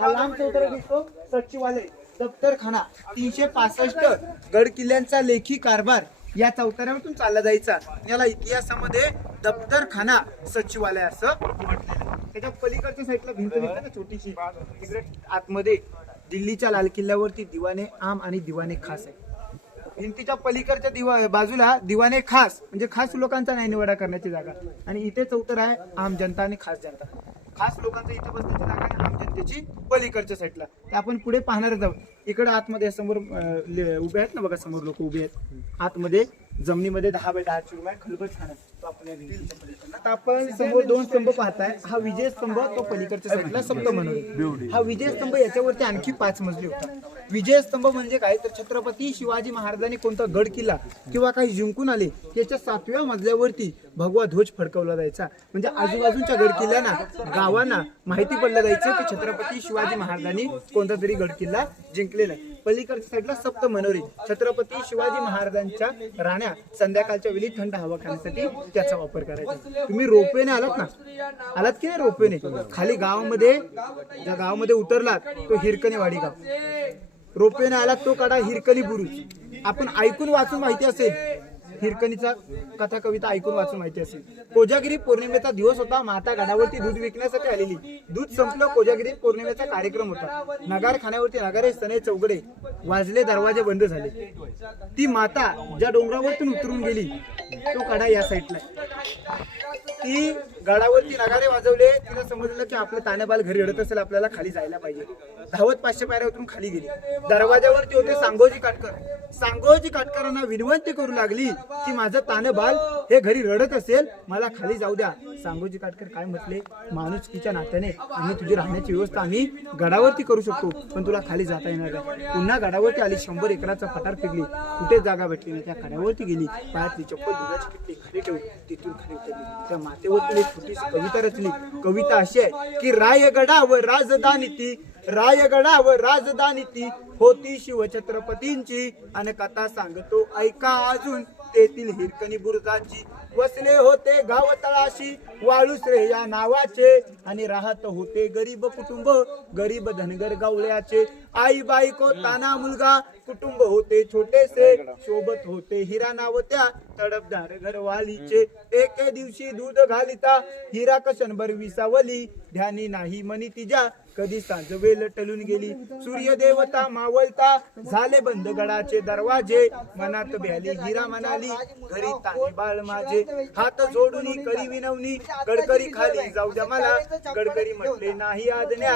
हा लांब चौतरा दिसतो सचिवालय दफ्तरखाना 365 गड किल्ल्यांचा लेखी कारभार या चौतऱ्यातून चालला जायचा. याला इतिहासामध्ये दफ्तरखाना सचिवालय असं म्हटलेलं आहे. त्याच्या पलीकडच्या साईडला भिंत दिसते ना छोटीशी, तिकडे आतमध्ये दिल्लीच्या लाल किल्ल्यावरती दिवाने आम आणि दिवाने खास आहे. भिंतीच्या पलीकडच्या बाजूला दिवाने खास म्हणजे खास लोकांचा न्यायनिवाडा करण्याची जागा, आणि इथे चौतर आहे आम जनता आणि खास जनता. खास लोकांचा इथे बसण्याची जागा आणि आम जनतेची पलीकडच्या साईडला. ते आपण पुढे पाहणारच आहोत. इकडे आतमध्ये समोर उभे आहेत ना बघा, समोर लोक उभे आहेत. आतमध्ये जमिनीमध्ये 10 बाय 10 रूम आहे, खलबत खाना. तो आपण या भिंतीच्या पलीकडला. आता आपण समोर 2 स्तंभ पाहताय. हा विजय स्तंभ, तो पलीकडच्या साईडला सप्त म्हणून. हा विजय स्तंभ, याच्यावरती आणखी 5 मजली होता. विजय स्तंभ म्हणजे काय तर छत्रपती शिवाजी महाराजांनी कोणता गड किल्ला किंवा काही जिंकून आले त्याच्या 7व्या मजल्यावरती भगवा ध्वज फडकवला जायचा. म्हणजे आजूबाजूच्या गड किल्ल्यांना, गावांना माहिती पडलं जायचं की छत्रपती शिवाजी महाराजांनी कोणता तरी गड किल्ला जिंकलेला आहे. पलीकडच्या साईडला सप्त मनोरे, छत्रपती शिवाजी महाराजांच्या राण्या संध्याकाळच्या वेळी थंड हवा खाण्यासाठी त्याचा वापर करायचा. तुम्ही रोपवेने आलात की नाही? रोपवेने खाली गावामध्ये, ज्या गावामध्ये उतरलात तो हिरकणीवाडी गाव. रोपवेने आलात तो काढा हिरकणी बुरुज. आपण ऐकून वाचून माहिती असेल, हिरकणीचा कथा कविता ऐकून वाचून माहिती असेल. कोजागिरी पौर्णिमेचा दिवस होता. माता गडावरती दूध विकण्यासाठी आलेली. दूध संपलं, कोजागिरी पौर्णिमेचा कार्यक्रम होता. नगारखान्यावरती नगारे सने चौगडे वाजले, दरवाजे बंद झाले. ती माता ज्या डोंगरावरतून उतरून गेली तो कडा या साईडला. ती गडावरती नगारे वाजवले. तिला समजलं की आपलं तानेबाल घरी रडत असेल, आपल्याला खाली जायला पाहिजे. धावत 500 पायऱ्या उतरून खाली गेली. दरवाजावरती होते सांगोजी काटकर. सांगोजी काटकरांना विनंती करू लागली की माझं तानेबाल हे घरी रडत असेल, मला खाली जाऊ द्या. सांगोजी काटकर काय म्हटले, माणुसकीच्या नात्याने आम्ही तुझी राहण्याची व्यवस्था आम्ही गडावरती करू शकतो, पण तुला खाली जाता येणार नाही. पुन्हा गडावरती आली. 100 एकराचा पठार फिरली, कुठे जागा भेटली नाही. त्या गडावरती गेली. पायातली चप्पल दुधाची किटली खाली ठेवून तिथून खाली उतरली. त्या मातेवरती एक छोटीशी कविता रचली. कविता अशी आहे की रायगडावर राजधानी ती, रायगडावर राजधानी ती होती शिवछत्रपतींची, आणि कथा सांगतो ऐका अजून तेथील हिरकणी बुरुजाची. वसले होते गाव तळाशी वाळुसरे या नावाचे, आणि राहत होते गरीब कुटुंब, गरीब धनगर गवळ्याचे. आई बायको ताना मुलगा, कुटुंब होते छोटेसे, सोबत होते हिरा नाव त्या तडपदार घरवालीचे. एके दिवशी दूध घालिता हिरा कशनभर विसावली, ध्यानी नाही मनी तिच्या कधी सांजवेल टलून गेली. सूर्य देवता मावळता झाले बंद गडाचे दरवाजे, मनात भ्याली हिरा म्हणाली घरी ताने बाळ माझे. हात जोडून करी विनवणी, गडकरी खाली जाऊ द्या मला, गडकरी म्हटले नाही आज्ञा.